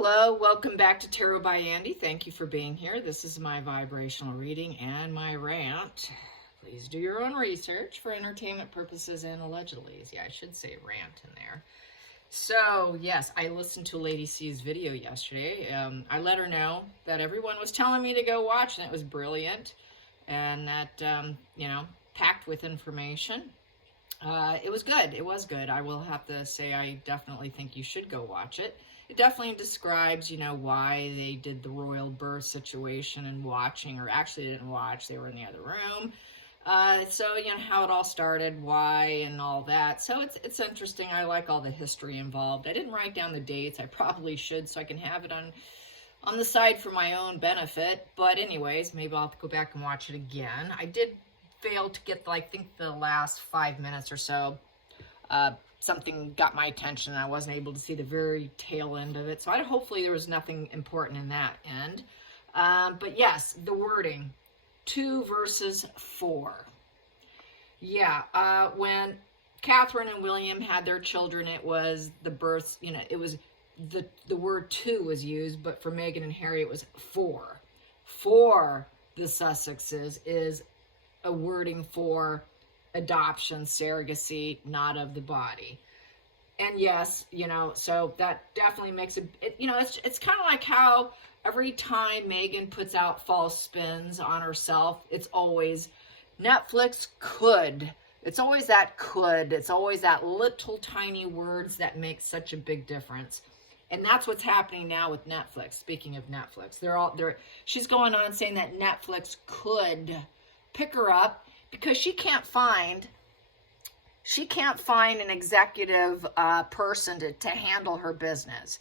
Hello, welcome back to Tarot by Andy. Thank you for being here. This is my vibrational reading and my rant. Please do your own research for entertainment purposes and allegedly. Yeah, I should say rant in there. So, yes, I listened to Lady C's video yesterday. I let her know that everyone was telling me to go watch, and it was brilliant. And that, packed with information. It was good. It was good. I will have to say I definitely think you should go watch it. It definitely describes, why they did the royal birth situation and watching, or actually didn't watch, they were in the other room. So, how it all started, why, and all that. So it's interesting. I like all the history involved. I didn't write down the dates. I probably should, so I can have it on the side for my own benefit. But anyways, maybe I'll have to go back and watch it again. I did fail to get, I think, the last 5 minutes or so. Something got my attention and I wasn't able to see the very tail end of it. So hopefully there was nothing important in that end. But yes, the wording, 2 versus 4. Yeah, when Catherine and William had their children, it was the births, it was the word 2 was used, but for Meghan and Harry, it was 4. For the Sussexes is a wording for adoption, surrogacy, not of the body. And yes, so that definitely makes it's kind of like how every time Meghan puts out false spins on herself, it's always Netflix could. It's always that could. It's always that little tiny words that make such a big difference. And that's what's happening now with Netflix. Speaking of Netflix, she's going on saying that Netflix could pick her up because she can't find an executive person to handle her business.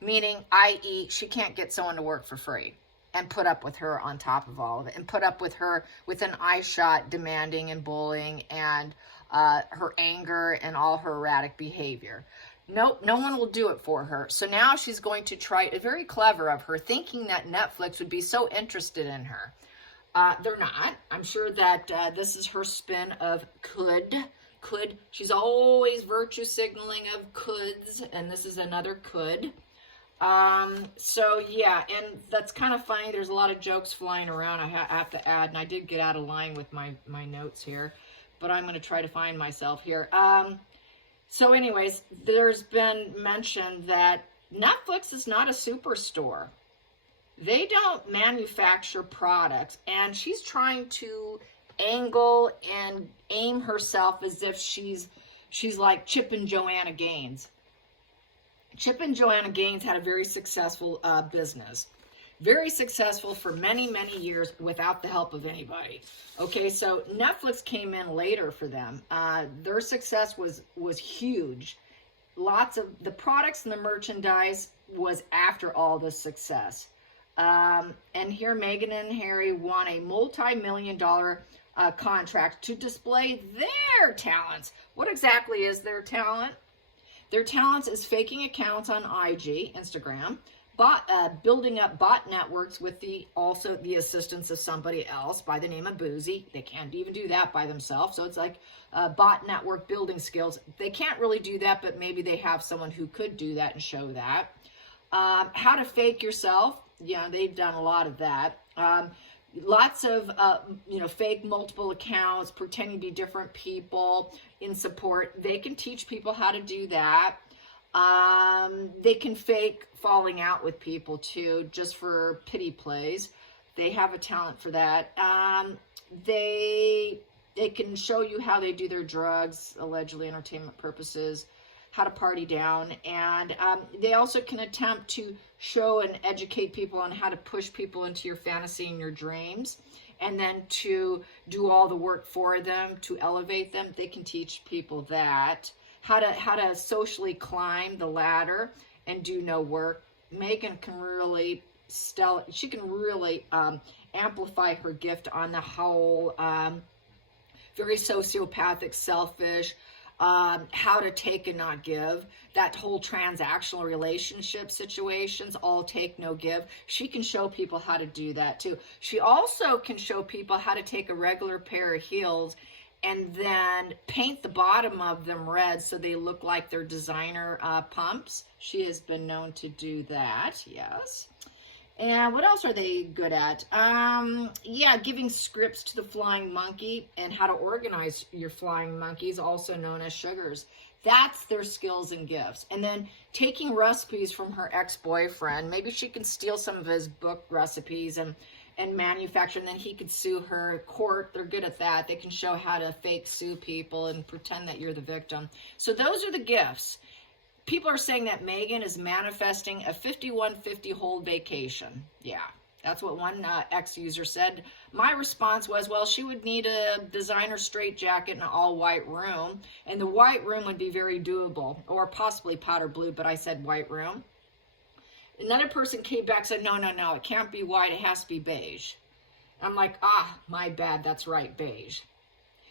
Meaning, i.e., she can't get someone to work for free and put up with her on top of all of it, and put up with her with an eye shot demanding and bullying and her anger and all her erratic behavior. Nope, no one will do it for her. So now she's going to try, very clever of her, thinking that Netflix would be so interested in her. They're not. I'm sure that this is her spin of could. She's always virtue signaling of coulds, and this is another could. So yeah, and that's kind of funny. There's a lot of jokes flying around. I have to add, and I did get out of line with my notes here, but I'm going to try to find myself here. So anyways, there's been mention that Netflix is not a superstore. They don't manufacture products, and she's trying to angle and aim herself as if she's like Chip and Joanna Gaines. Chip and Joanna Gaines had a very successful business. Very successful for many, many years without the help of anybody. Okay, so Netflix came in later for them. Their success was huge. Lots of the products and the merchandise was after all the success. And here Meghan and Harry won a multi-million-dollar contract to display their talents. What exactly is their talent? Their talents is faking accounts on IG, Instagram, building up bot networks with the assistance of somebody else by the name of Boozy. They can't even do that by themselves. So it's like bot network building skills. They can't really do that, but maybe they have someone who could do that and show that. How to fake yourself. Yeah, they've done a lot of that. Lots of, fake multiple accounts, pretending to be different people in support. They can teach people how to do that. They can fake falling out with people too, just for pity plays. They have a talent for that. They can show you how they do their drugs, allegedly entertainment purposes, how to party down, and they also can attempt to show and educate people on how to push people into your fantasy and your dreams, and then to do all the work for them, to elevate them. They can teach people that. How to socially climb the ladder and do no work. Meghan can really amplify her gift on the whole, very sociopathic, selfish, how to take and not give, that whole transactional relationship situations, all take, no give. She can show people how to do that too. She also can show people how to take a regular pair of heels and then paint the bottom of them red so they look like they're designer pumps. She has been known to do that, yes. And what else are they good at? Yeah, giving scripts to the flying monkey and how to organize your flying monkeys, also known as sugars. That's their skills and gifts. And then taking recipes from her ex-boyfriend. Maybe she can steal some of his book recipes and manufacture, and then he could sue her. Court, they're good at that. They can show how to fake sue people and pretend that you're the victim. So those are the gifts. People are saying that Megan is manifesting a 5150 whole vacation. Yeah, that's what one ex-user said. My response was, well, she would need a designer straitjacket and an all-white room, and the white room would be very doable, or possibly powder blue, but I said white room. Another person came back and said, no, it can't be white, it has to be beige. I'm like, my bad, that's right, beige.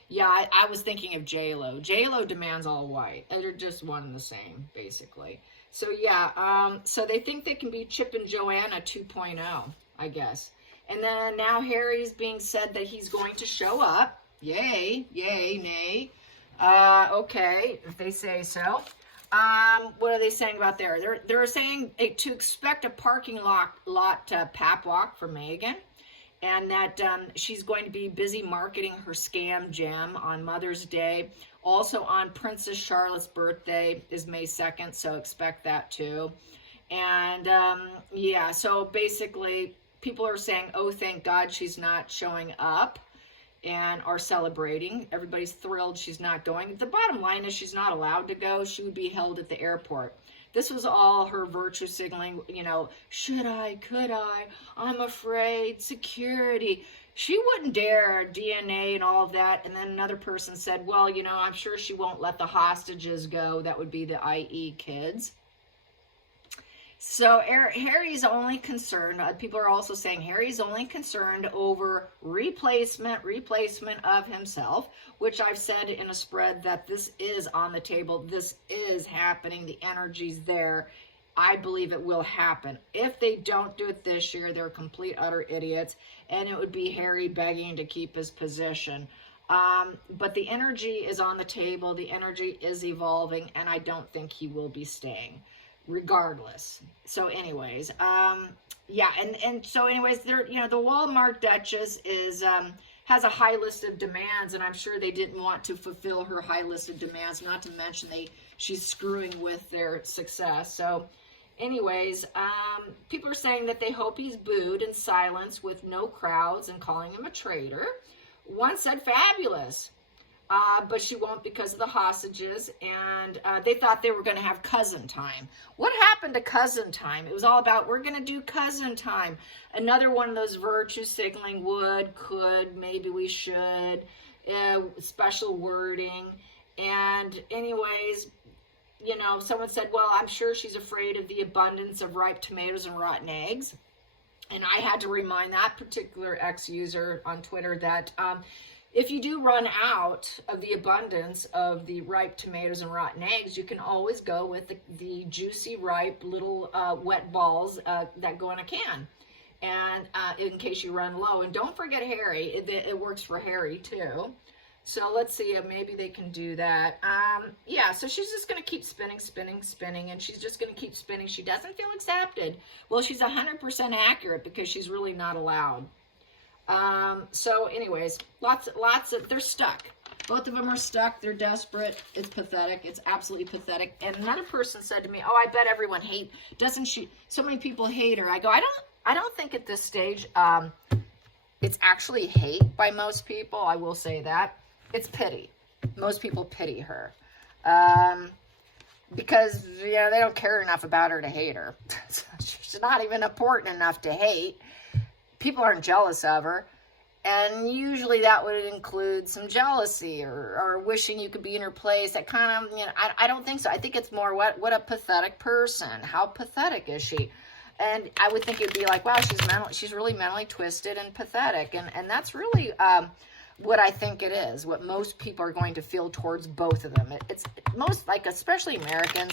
Yeah, I was thinking of J-Lo. J-Lo demands all white. They're just one and the same, basically. So yeah, so they think they can be Chip and Joanna 2.0, I guess. And then now Harry's being said that he's going to show up. Yay, nay. Okay, if they say so. What are they saying about there? They're saying to expect a parking lot pap walk for Megan, and that she's going to be busy marketing her scam gem on Mother's Day. Also on Princess Charlotte's birthday is May 2nd, so expect that too. And yeah, so basically people are saying, oh, thank God she's not showing up, and are celebrating. Everybody's thrilled she's not going. The bottom line is she's not allowed to go. She would be held at the airport. This was all her virtue signaling, you know, should I, could I, I'm afraid, security. She wouldn't dare DNA and all of that. And then another person said, well, you know, I'm sure she won't let the hostages go. That would be the IE kids. So Harry's only concerned, people are also saying Harry's only concerned over replacement of himself, which I've said in a spread that this is on the table. This is happening. The energy's there. I believe it will happen. If they don't do it this year, they're complete, utter idiots, and it would be Harry begging to keep his position. But the energy is on the table. The energy is evolving, and I don't think he will be staying. Regardless. So anyways, yeah, and so anyways, there, you know, the Walmart Duchess is has a high list of demands, and I'm sure they didn't want to fulfill her high list of demands, not to mention she's screwing with their success. So anyways, people are saying that they hope he's booed in silence with no crowds and calling him a traitor. One said fabulous. But she won't because of the hostages, and they thought they were going to have cousin time. What happened to cousin time? It was all about, we're going to do cousin time. Another one of those virtue signaling, would, could, maybe we should, special wording. And anyways, you know, someone said, well, I'm sure she's afraid of the abundance of ripe tomatoes and rotten eggs. And I had to remind that particular ex-user on Twitter that if you do run out of the abundance of the ripe tomatoes and rotten eggs, you can always go with the juicy, ripe little wet balls that go in a can, and in case you run low. And don't forget Harry. It works for Harry too. So let's see, maybe they can do that. Yeah, so she's just going to keep spinning, and she's just going to keep spinning. She doesn't feel accepted. Well, she's 100% accurate because she's really not allowed. So anyways, lots of, they're stuck. Both of them are stuck. They're desperate. It's pathetic. It's absolutely pathetic. And another person said to me, oh, I bet everyone doesn't she, so many people hate her. I go, I don't think at this stage, it's actually hate by most people. I will say that. It's pity. Most people pity her. Because, you know, they don't care enough about her to hate her. She's not even important enough to hate. People aren't jealous of her, and usually that would include some jealousy or wishing you could be in her place. That kind of, you know, I don't think so. I think it's more what a pathetic person. How pathetic is she? And I would think it'd be like, wow, she's really mentally twisted and pathetic, and that's really what I think it is. What most people are going to feel towards both of them. It's most, like, especially Americans,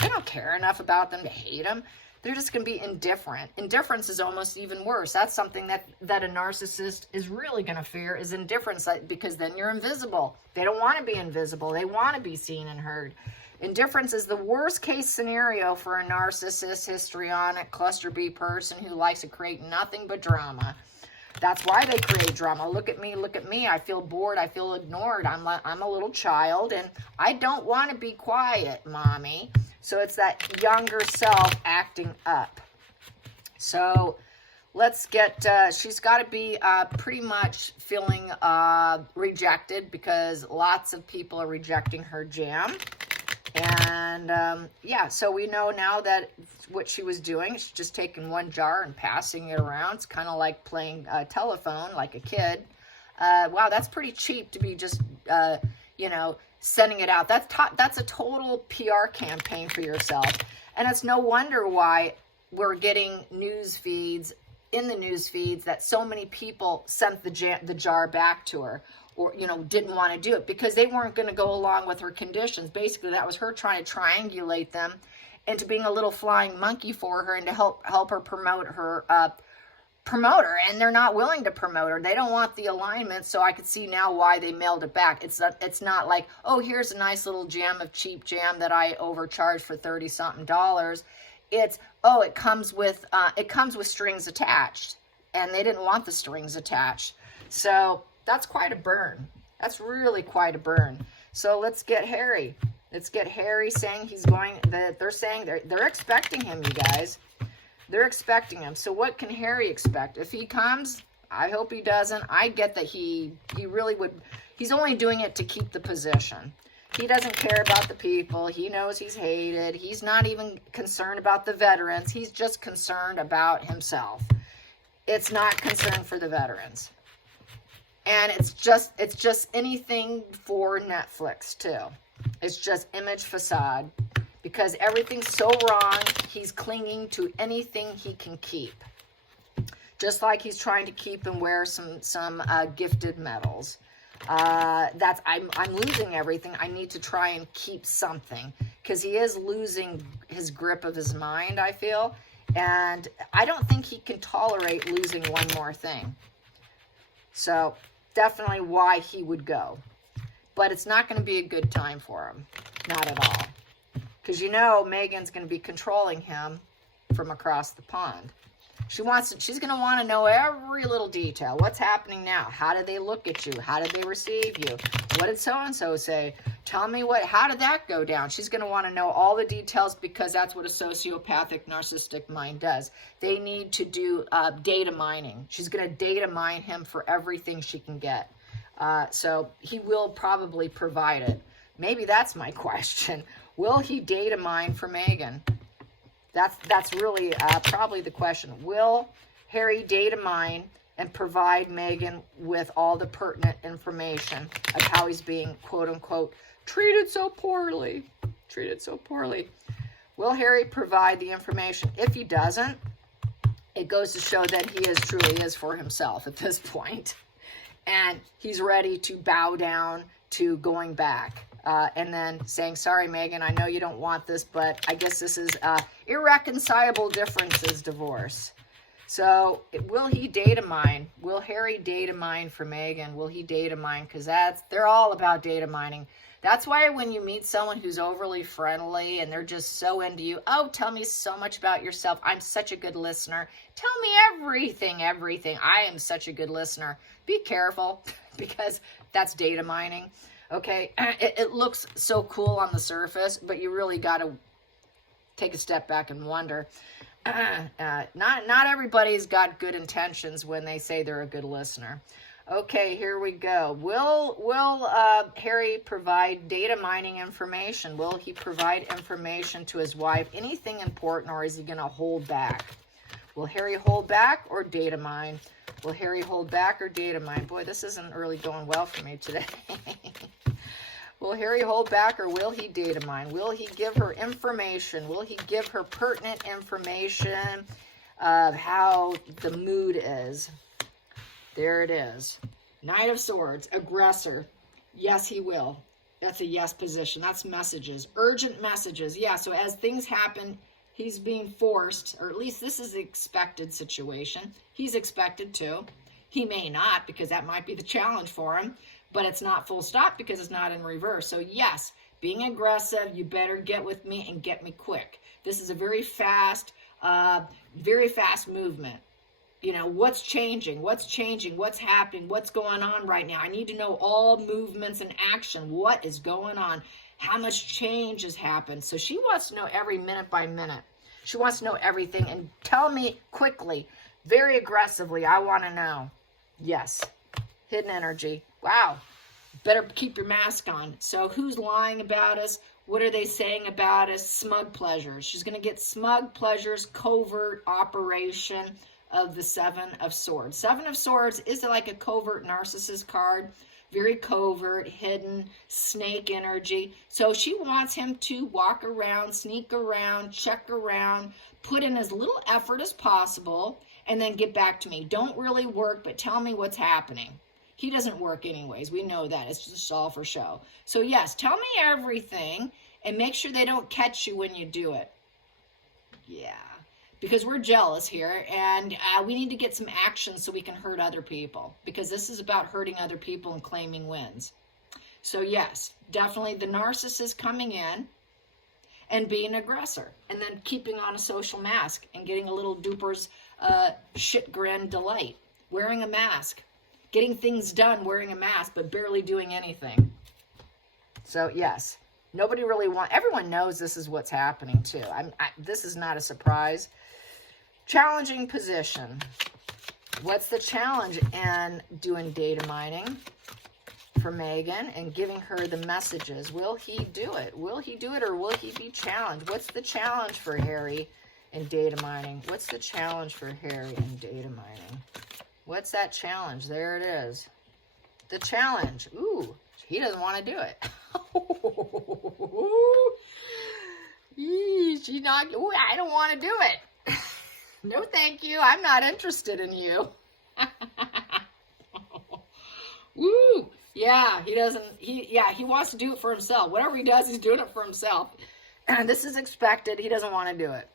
they don't care enough about them to hate them. They're just going to be indifferent. Indifference is almost even worse. That's something that a narcissist is really going to fear, is indifference, because then you're invisible. They don't want to be invisible. They want to be seen and heard. Indifference is the worst case scenario for a narcissist, histrionic, cluster B person who likes to create nothing but drama. That's why they create drama. Look at me, look at me. I feel bored. I feel ignored. I'm a little child, and I don't want to be quiet, mommy. So it's that younger self acting up. So let's get, she's got to be pretty much feeling rejected, because lots of people are rejecting her jam. And yeah, so we know now that what she was doing, she's just taking one jar and passing it around. It's kind of like playing telephone, like a kid. Wow, that's pretty cheap to be just, you know, sending it out. That's a total PR campaign for yourself. And it's no wonder why we're getting news feeds, in the news feeds, that so many people sent the jar back to her, or, you know, didn't want to do it because they weren't going to go along with her conditions. Basically, that was her trying to triangulate them into being a little flying monkey for her, and to help her promote her, and they're not willing to promote her. They don't want the alignment. So I could see now why they mailed it back. It's not like, oh, here's a nice little jam of cheap jam that I overcharged for $30-something. It's, oh, it comes with strings attached, and they didn't want the strings attached. So that's quite a burn. That's really quite a burn. So let's get Harry. Let's get Harry saying he's going, they're saying they're expecting him, you guys. They're expecting him. So what can Harry expect? If he comes, I hope he doesn't. I get that he really would. He's only doing it to keep the position. He doesn't care about the people. He knows he's hated. He's not even concerned about the veterans. He's just concerned about himself. It's not concerned for the veterans. And it's just anything for Netflix too. It's just image facade, because everything's so wrong. He's clinging to anything he can keep. Just like he's trying to keep and wear some gifted medals. I'm losing everything. I need to try and keep something, because he is losing his grip of his mind, I feel. And I don't think he can tolerate losing one more thing. So definitely why he would go. But it's not going to be a good time for him. Not at all. Because you know Megan's going to be controlling him from across the pond. She's going to want to know every little detail. What's happening now? How did they look at you? How did they receive you? What did so-and-so say? Tell me how did that go down? She's going to want to know all the details, because that's what a sociopathic, narcissistic mind does. They need to do data mining. She's going to data mine him for everything she can get. So he will probably provide it. Maybe that's my question. Will he data mine for Megan? That's really probably the question. Will Harry data mine and provide Megan with all the pertinent information of how he's being, quote unquote, treated so poorly? Treated so poorly. Will Harry provide the information? If he doesn't, it goes to show that he truly is for himself at this point. And he's ready to bow down to going back. And then saying, sorry, Megan, I know you don't want this, but I guess this is irreconcilable differences divorce. So will he data mine? Will Harry data mine for Megan? Will he data mine? Because they're all about data mining. That's why when you meet someone who's overly friendly and they're just so into you, oh, tell me so much about yourself. I'm such a good listener. Tell me everything. I am such a good listener. Be careful, because that's data mining. Okay, it looks so cool on the surface, but you really got to take a step back and wonder. Not everybody's got good intentions when they say they're a good listener. Okay, here we go. Will Harry provide data mining information? Will he provide information to his wife? Anything important, or is he going to hold back? Will Harry hold back or data mine? Will Harry hold back or data mine? Boy, this isn't really going well for me today. Will Harry hold back, or will he data mine? Will he give her information? Will he give her pertinent information of how the mood is? There it is. Knight of Swords, aggressor. Yes, he will. That's a yes position. That's messages. Urgent messages. Yeah, so as things happen He's being forced, or at least this is the expected situation. He's expected to. He may not, because that might be the challenge for him, but it's not full stop because it's not in reverse. So yes, being aggressive, you better get with me and get me quick. This is a very fast movement. You know, what's changing? What's changing? What's happening? What's going on right now? I need to know all movements and action. What is going on? How much change has happened? So she wants to know every minute by minute. She wants to know everything and tell me quickly, very aggressively. I want to know. Yes. Hidden energy. Wow. Better keep your mask on. So who's lying about us? What are they saying about us? Smug pleasures. She's going to get smug pleasures, covert operation of the Seven of Swords. Seven of Swords is like a covert narcissist card. Very covert, hidden, snake energy. So she wants him to walk around, sneak around, check around, put in as little effort as possible, and then get back to me. Don't really work, but tell me what's happening. He doesn't work anyways. We know that. It's just all for show. So yes, tell me everything, and make sure they don't catch you when you do it. Yeah. Because we're jealous here, and we need to get some action so we can hurt other people, because this is about hurting other people and claiming wins. So yes, definitely the narcissist coming in and being an aggressor, and then keeping on a social mask and getting a little duper's shit grin delight, wearing a mask, getting things done wearing a mask, but barely doing anything. So yes, nobody really everyone knows this is what's happening too. This is not a surprise. Challenging position. What's the challenge in doing data mining for Megan and giving her the messages? Will he do it? Will he do it, or will he be challenged? What's the challenge for Harry in data mining? What's the challenge for Harry in data mining? What's that challenge? There it is. The challenge. Ooh, he doesn't want to do it. She's not. Ooh, I don't want to do it. No, thank you. I'm not interested in you. Woo. Yeah, he doesn't. He wants to do it for himself. Whatever he does, he's doing it for himself. And this is expected. He doesn't want to do it.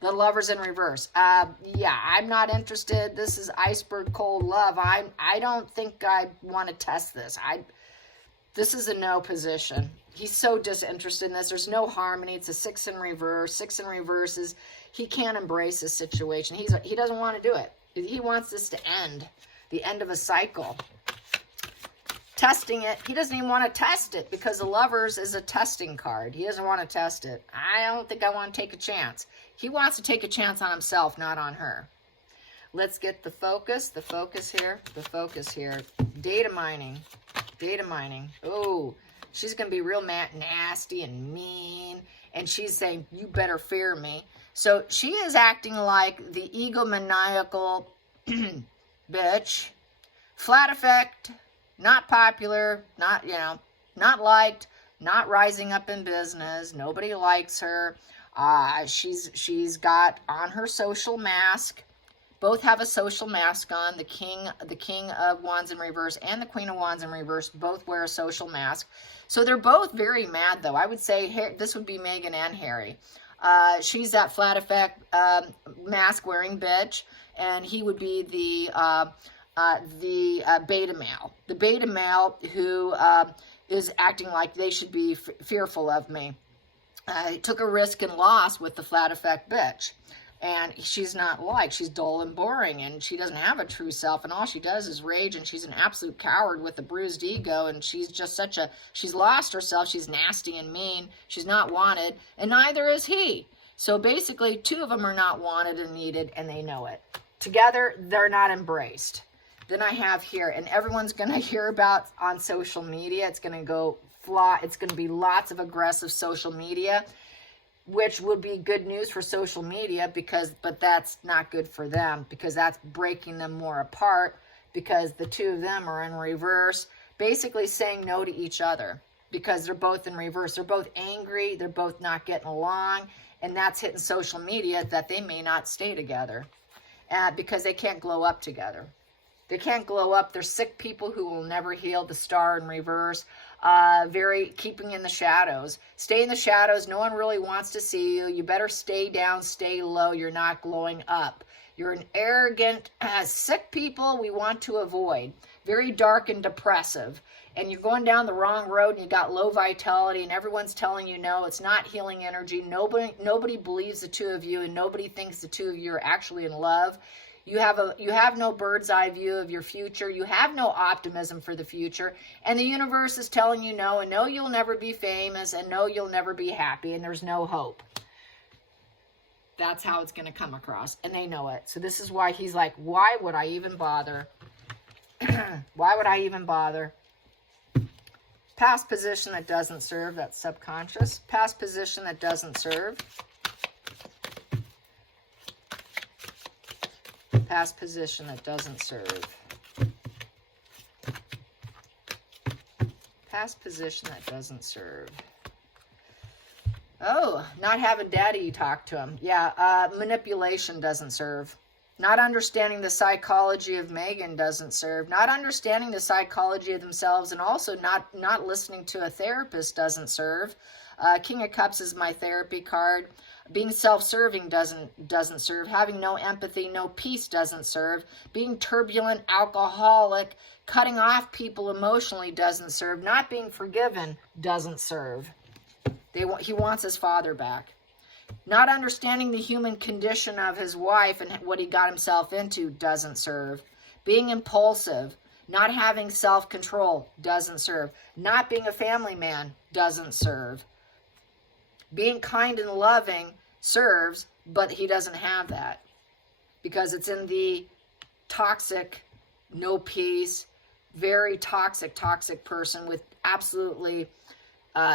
The Lover's in reverse. Yeah, I'm not interested. This is iceberg cold love. I don't think I want to test this. This is a no position. He's so disinterested in this. There's no harmony. It's a 6 in reverse. 6 in reverse is he can't embrace this situation. He doesn't want to do it. He wants this to end. The end of a cycle. Testing it. He doesn't even want to test it because the Lovers is a testing card. He doesn't want to test it. I don't think I want to take a chance. He wants to take a chance on himself, not on her. Let's get the focus. The focus here. The focus here. Data mining. Data mining. Oh, she's going to be real nasty and mean. And she's saying, you better fear me. So she is acting like the egomaniacal bitch. Flat effect. Not popular. Not, not liked. Not rising up in business. Nobody likes her. She's got on her social mask. Both have a social mask on. The King of Wands in reverse and the Queen of Wands in reverse both wear a social mask. So they're both very mad, though. I would say this would be Megan and Harry. She's that flat effect mask wearing bitch, and he would be the beta male. The beta male who is acting like they should be fearful of me. Took a risk and lost with the flat effect bitch. And she's not liked. She's dull and boring, and she doesn't have a true self, and all she does is rage, and she's an absolute coward with a bruised ego, and she's just she's lost herself. She's nasty and mean. She's not wanted, and neither is he. So basically, two of them are not wanted and needed, and they know it. Together, they're not embraced. Then I have here, and everyone's going to hear about on social media. It's going to go fly. It's going to be lots of aggressive social media, which would be good news for social media but that's not good for them because that's breaking them more apart because the two of them are in reverse, basically saying no to each other because they're both in reverse. They're both angry. They're both not getting along, and that's hitting social media that they may not stay together because they can't glow up together. They can't glow up. They're sick people who will never heal. The Star in reverse. very keeping in the shadows. Stay in the shadows. No one really wants to see you. You better stay down, stay low. You're not glowing up. You're an arrogant, sick people we want to avoid. Very dark and depressive. And you're going down the wrong road and you got low vitality and everyone's telling you no, it's not healing energy. Nobody believes the two of you and nobody thinks the two of you are actually in love. You have no bird's eye view of your future. You have no optimism for the future. And the universe is telling you no, and no, you'll never be famous, and no, you'll never be happy, and there's no hope. That's how it's going to come across, and they know it. So this is why he's like, why would I even bother? Why would I even bother? Past position that doesn't serve, that's subconscious. Past position that doesn't serve. Past position that doesn't serve. Past position that doesn't serve. Oh, not having daddy talk to him. Yeah, manipulation doesn't serve. Not understanding the psychology of Megan doesn't serve. Not understanding the psychology of themselves and also not listening to a therapist doesn't serve. King of Cups is my therapy card. Being self-serving doesn't serve. Having no empathy, no peace doesn't serve. Being turbulent, alcoholic, cutting off people emotionally doesn't serve. Not being forgiven doesn't serve. He wants his father back. Not understanding the human condition of his wife and what he got himself into doesn't serve. Being impulsive, not having self-control doesn't serve. Not being a family man doesn't serve. Being kind and loving serves, but he doesn't have that because it's in the toxic, no peace, very toxic person with absolutely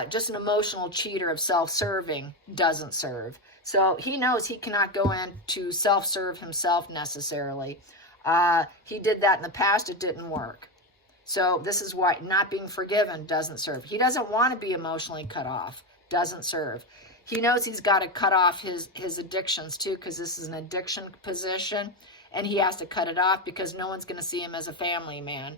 just an emotional cheater of self-serving doesn't serve. So he knows he cannot go in to self-serve himself necessarily. He did that in the past. It didn't work. So this is why not being forgiven doesn't serve. He doesn't want to be emotionally cut off. Doesn't serve. He knows he's got to cut off his addictions too, because this is an addiction position, and he has to cut it off because no one's going to see him as a family man.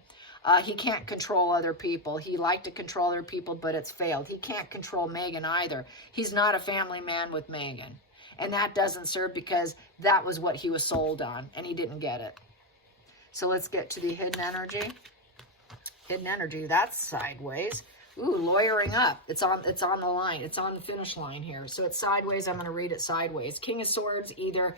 He can't control other people. He liked to control other people, but it's failed. He can't control Megan either. He's not a family man with Megan, and that doesn't serve because that was what he was sold on, and he didn't get it. So let's get to the hidden energy. Hidden energy, that's sideways. Ooh, lawyering up. It's on the line. It's on the finish line here. So it's sideways. I'm going to read it sideways. King of Swords, either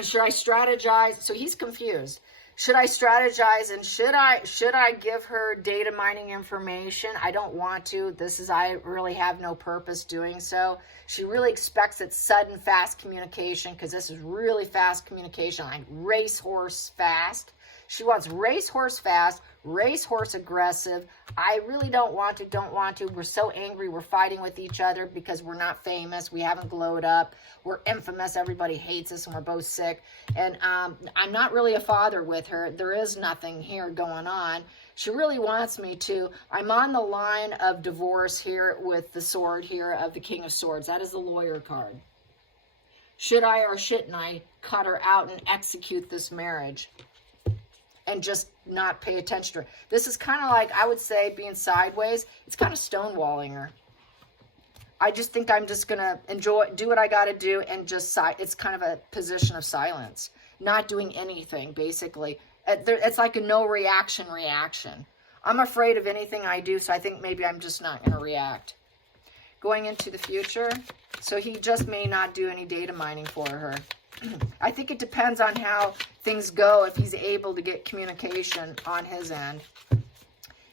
should I strategize? So he's confused. Should I strategize and should I give her data mining information? I don't want to. I really have no purpose doing so. She really expects it sudden, fast communication because this is really fast communication, like racehorse fast. She wants racehorse fast, racehorse aggressive. I really don't want to. We're so angry. We're fighting with each other because we're not famous. We haven't glowed up. We're infamous. Everybody hates us and we're both sick. And I'm not really a father with her. There is nothing here going on. She really wants me to. I'm on the line of divorce here with the sword here of the King of Swords. That is the lawyer card. Should I or shouldn't I cut her out and execute this marriage? And just not pay attention to her. This is kind of like, I would say, being sideways. It's kind of stonewalling her. I just think I'm just going to do what I got to do, and just, it's kind of a position of silence. Not doing anything, basically. It's like a no reaction. I'm afraid of anything I do, so I think maybe I'm just not going to react. Going into the future, so he just may not do any data mining for her. I think it depends on how things go, if he's able to get communication on his end.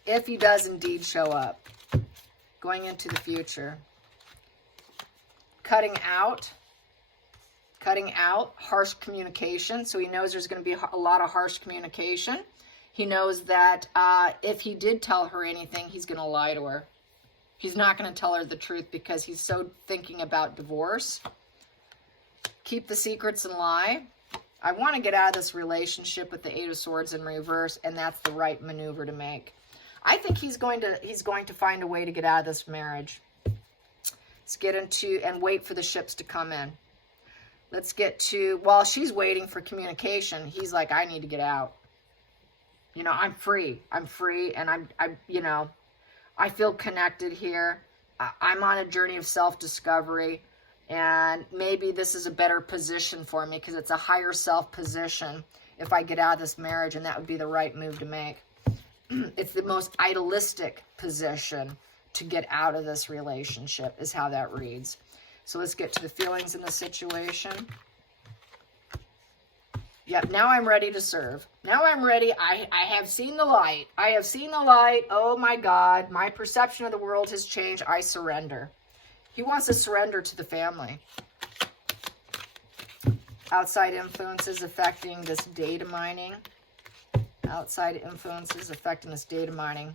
If he does indeed show up. Going into the future. Cutting out harsh communication. So he knows there's going to be a lot of harsh communication. He knows that if he did tell her anything, he's going to lie to her. He's not going to tell her the truth because he's so thinking about divorce. Keep the secrets and lie. I want to get out of this relationship with the Eight of Swords in reverse, and that's the right maneuver to make. I think he's going to find a way to get out of this marriage. Let's get into and wait for the ships to come in. Let's get to, while she's waiting for communication, he's like, I need to get out. You know, I'm free, and I'm I feel connected here. I'm on a journey of self-discovery, and maybe this is a better position for me because it's a higher self position if I get out of this marriage, and that would be the right move to make. It's the most idealistic position to get out of this relationship is how that reads. So let's get to the feelings in the situation. Yep, now I'm ready to serve. Now I'm ready. I have seen the light. I have seen the light. Oh my God, my perception of the world has changed. I surrender. He wants to surrender to the family. Outside influences affecting this data mining. Outside influences affecting this data mining.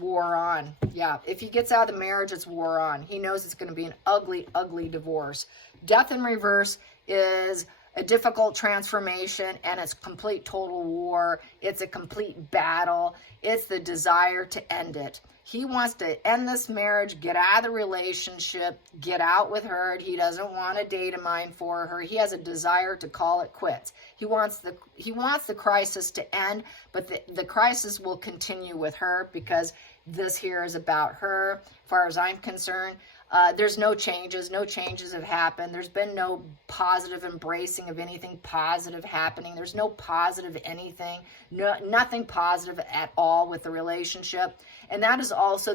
War on. Yeah, if he gets out of the marriage, it's war on. He knows it's going to be an ugly, ugly divorce. Death in reverse is a difficult transformation, and it's complete total war. It's a complete battle. It's the desire to end it. He wants to end this marriage, get out of the relationship, get out with her. He doesn't want a data mine for her. He has a desire to call it quits. He wants the crisis to end, but the crisis will continue with her because this here is about her. As far as I'm concerned, there's no changes. No changes have happened. There's been no positive embracing of anything positive happening. There's no positive anything. Nothing positive at all with the relationship. And that is also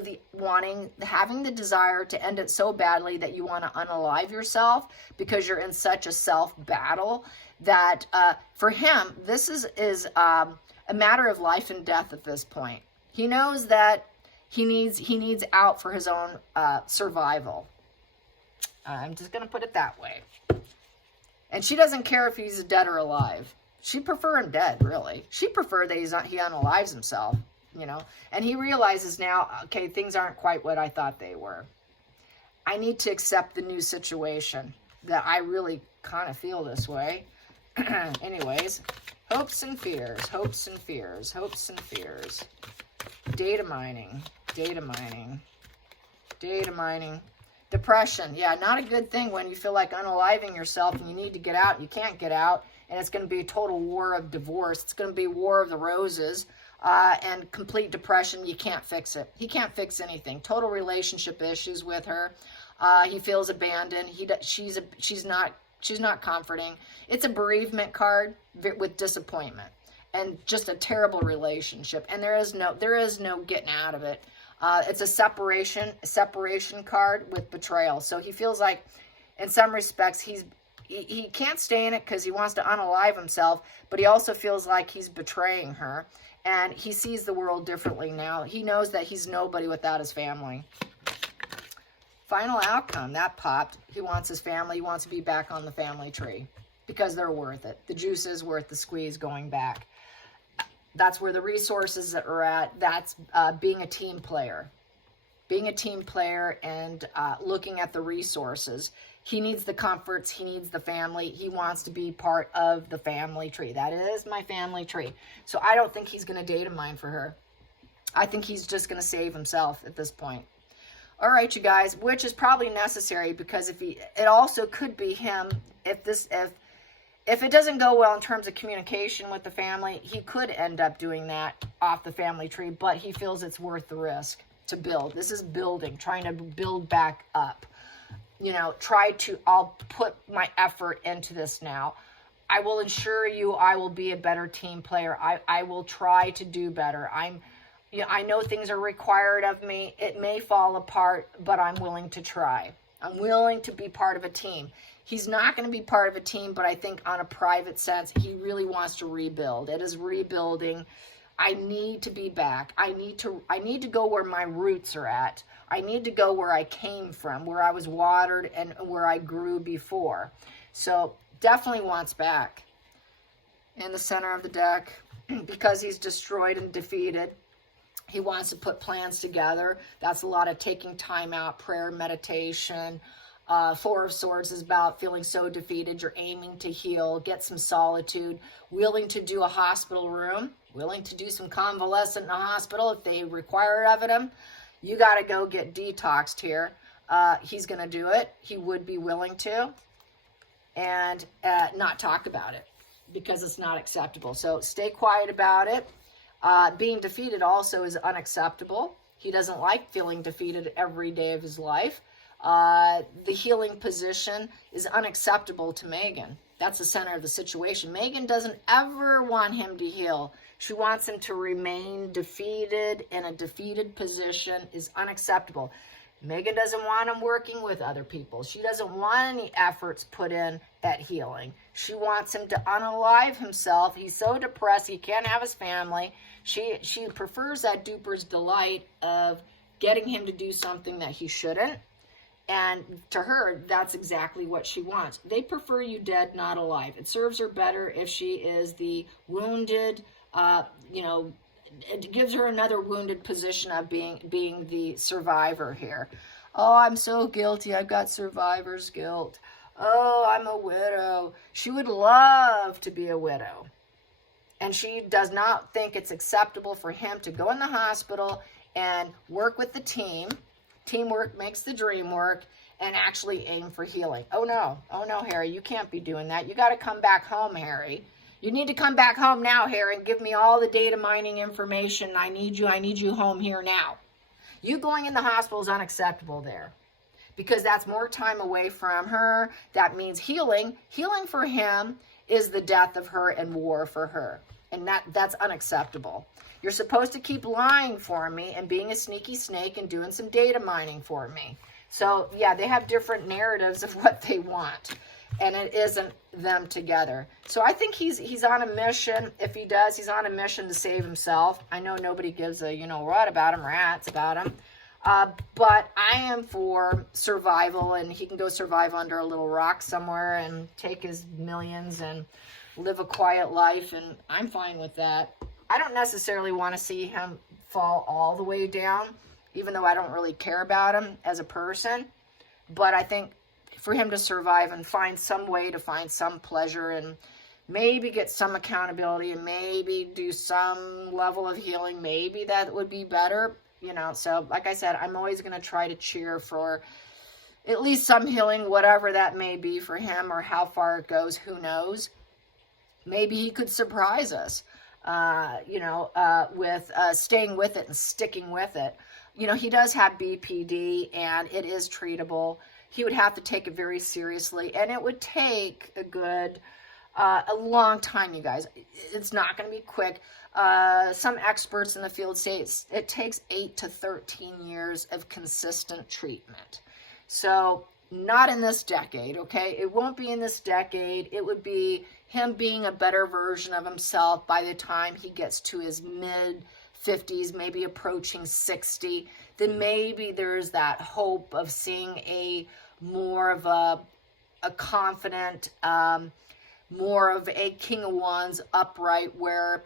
having the desire to end it so badly that you want to unalive yourself because you're in such a self-battle that for him, this is a matter of life and death at this point. He knows that he needs out for his own survival. I'm just going to put it that way. And she doesn't care if he's dead or alive. She'd prefer him dead, really. She'd prefer that he unalives himself, you know. And he realizes now, okay, things aren't quite what I thought they were. I need to accept the new situation, that I really kind of feel this way. Anyways, hopes and fears, hopes and fears, hopes and fears. Data mining, data mining, data mining. Depression, yeah, not a good thing when you feel like unaliving yourself and you need to get out and you can't get out, and it's going to be a total war of divorce. It's going to be a war of the roses and complete depression. You can't fix it. He can't fix anything. Total relationship issues with her. He feels abandoned. She's not comforting. It's a bereavement card with disappointment and just a terrible relationship, and there is no getting out of it. It's a separation card with betrayal. So he feels like, in some respects, he can't stay in it because he wants to unalive himself, but he also feels like he's betraying her, and he sees the world differently now. He knows that he's nobody without his family. Final outcome, that popped. He wants his family. He wants to be back on the family tree because they're worth it. The juice is worth the squeeze going back. That's where the resources are at. That's being a team player. Being a team player and looking at the resources. He needs the comforts. He needs the family. He wants to be part of the family tree. That is my family tree. So I don't think he's going to data mine for her. I think he's just going to save himself at this point. All right, you guys, which is probably necessary because it also could be him if it doesn't go well in terms of communication with the family, he could end up doing that off the family tree, but he feels it's worth the risk to build. This is building, trying to build back up. You know, I'll put my effort into this now. I will ensure you I will be a better team player. I will try to do better. I know things are required of me. It may fall apart, but I'm willing to try. I'm willing to be part of a team. He's not going to be part of a team, but I think on a private sense, he really wants to rebuild. It is rebuilding. I need to be back. I need to go where my roots are at. I need to go where I came from, where I was watered and where I grew before. So definitely wants back. In the center of the deck, because he's destroyed and defeated, he wants to put plans together. That's a lot of taking time out, prayer, meditation. Four of Swords is about feeling so defeated. You're aiming to heal, get some solitude, willing to do a hospital room, willing to do some convalescent in a hospital if they require it of him. You got to go get detoxed here. He's going to do it. He would be willing to, and not talk about it because it's not acceptable. So stay quiet about it. Being defeated also is unacceptable. He doesn't like feeling defeated every day of his life. The healing position is unacceptable to Megan. That's the center of the situation. Megan doesn't ever want him to heal. She wants him to remain defeated, in a defeated position is unacceptable. Megan doesn't want him working with other people. She doesn't want any efforts put in at healing. She wants him to unalive himself. He's so depressed he can't have his family. She prefers that duper's delight of getting him to do something that he shouldn't. And to her, that's exactly what she wants. They prefer you dead, not alive. It serves her better if she is the wounded, it gives her another wounded position of being the survivor here. Oh, I'm so guilty. I've got survivor's guilt. Oh, I'm a widow. She would love to be a widow. And she does not think it's acceptable for him to go in the hospital and work with the team. Teamwork makes the dream work, and actually aim for healing. Oh no, Harry, you can't be doing that. You got to come back home, Harry. You need to come back home now, Harry, and give me all the data mining information. I need you home here now. You going in the hospital is unacceptable there, because that's more time away from her. That means healing. Healing for him is the death of her and war for her. And that's unacceptable. You're supposed to keep lying for me and being a sneaky snake and doing some data mining for me. So, yeah, they have different narratives of what they want. And it isn't them together. So I think he's on a mission. If he does, he's on a mission to save himself. I know nobody gives a what about him, rats about him. But I am for survival, and he can go survive under a little rock somewhere and take his millions and live a quiet life, and I'm fine with that. I don't necessarily want to see him fall all the way down, even though I don't really care about him as a person. But I think for him to survive and find some way to find some pleasure and maybe get some accountability and maybe do some level of healing, maybe that would be better. So like I said, I'm always going to try to cheer for at least some healing, whatever that may be for him, or how far it goes, who knows. Maybe he could surprise us, with staying with it and sticking with it. He does have BPD, and it is treatable. He would have to take it very seriously, and it would take a long time, you guys. It's not going to be quick. Some experts in the field say it takes 8 to 13 years of consistent treatment. So not in this decade, okay? It won't be in this decade. It would be him being a better version of himself by the time he gets to his mid-50s, maybe approaching 60. Then maybe there's that hope of seeing a more of a confident, more of a King of Wands upright, where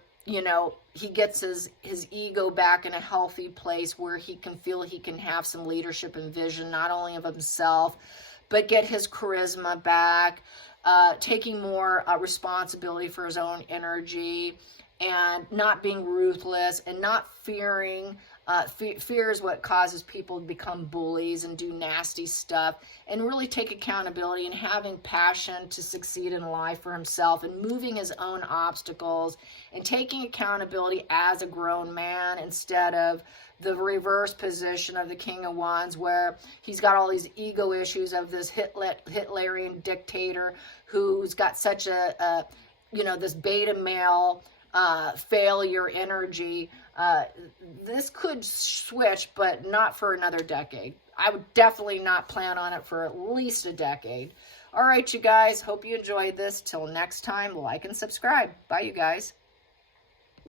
he gets his ego back in a healthy place where he can feel he can have some leadership and vision, not only of himself, but get his charisma back, taking more responsibility for his own energy, and not being ruthless, and not fearing. Fear is what causes people to become bullies and do nasty stuff, and really take accountability and having passion to succeed in life for himself, and moving his own obstacles and taking accountability as a grown man, instead of the reverse position of the King of Wands, where he's got all these ego issues of this Hitlerian dictator who's got such a this beta male failure energy. This could switch, but not for another decade. I would definitely not plan on it for at least a decade. All right, you guys, hope you enjoyed this. Till next time, like and subscribe. Bye, you guys.